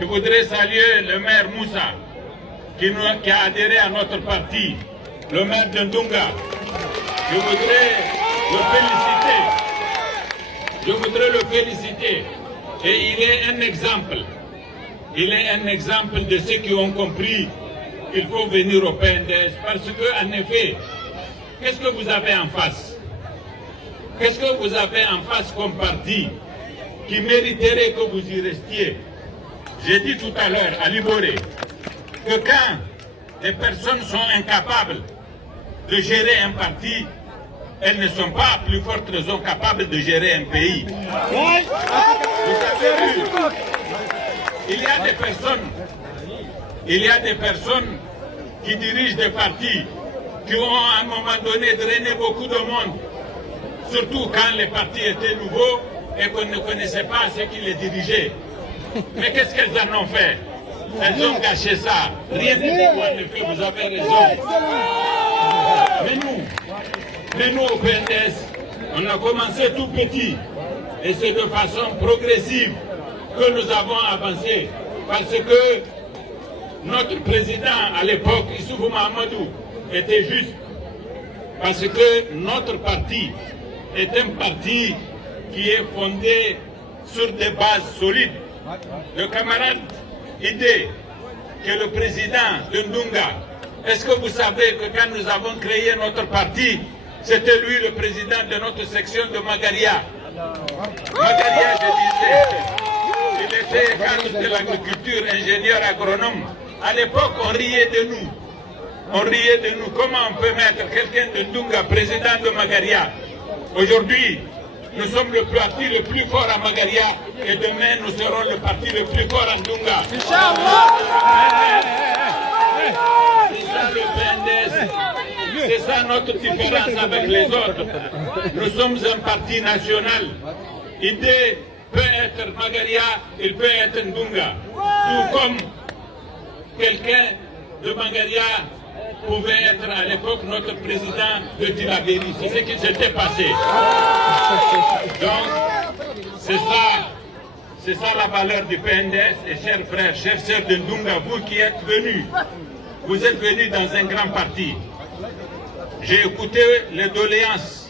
Je voudrais saluer le maire Moussa, qui a adhéré à notre parti, le maire de Ndunga. Je voudrais le féliciter. Et il est un exemple. Il est un exemple de ceux qui ont compris qu'il faut venir au PNDS. Parce que, en effet, qu'est-ce que vous avez en face? Qu'est-ce que vous avez en face comme parti qui mériterait que vous y restiez? J'ai dit tout à l'heure à Liboré que quand des personnes sont incapables de gérer un parti, elles ne sont pas, à plus forte raison, capables de gérer un pays. Vous avez vu, il y a des personnes qui dirigent des partis qui ont à un moment donné drainé beaucoup de monde, surtout quand les partis étaient nouveaux et qu'on ne connaissait pas ceux qui les dirigeaient. Mais qu'est-ce qu'elles en ont fait? Elles ont gâché ça. Rien de tout, en effet, vous avez raison. Mais nous, au PNDS, on a commencé tout petit. Et c'est de façon progressive que nous avons avancé. Parce que notre président à l'époque, Issoufou Mahamadou, était juste. Parce que notre parti est un parti qui est fondé sur des bases solides. Le camarade Idé, qui est le président de Ndunga, est-ce que vous savez que quand nous avons créé notre parti, c'était lui le président de notre section de Magaria. Magaria, je disais, il était cadre de l'agriculture, ingénieur agronome. À l'époque, on riait de nous. On riait de nous. Comment on peut mettre quelqu'un de Ndunga, président de Magaria? Aujourd'hui, nous sommes le parti le plus fort à Magaria et demain nous serons le parti le plus fort à Ndunga. C'est ça le PNDS. C'est ça notre différence avec les autres. Nous sommes un parti national. Idé peut être Magaria, il peut être Ndunga. Tout comme quelqu'un de Magaria pouvait être à l'époque notre président de Tilaberi. C'est ce qui s'était passé. Donc, c'est ça la valeur du PNDS. Et chers frères, chers sœurs de Ndunga, vous qui êtes venus, vous êtes venus dans un grand parti. J'ai écouté les doléances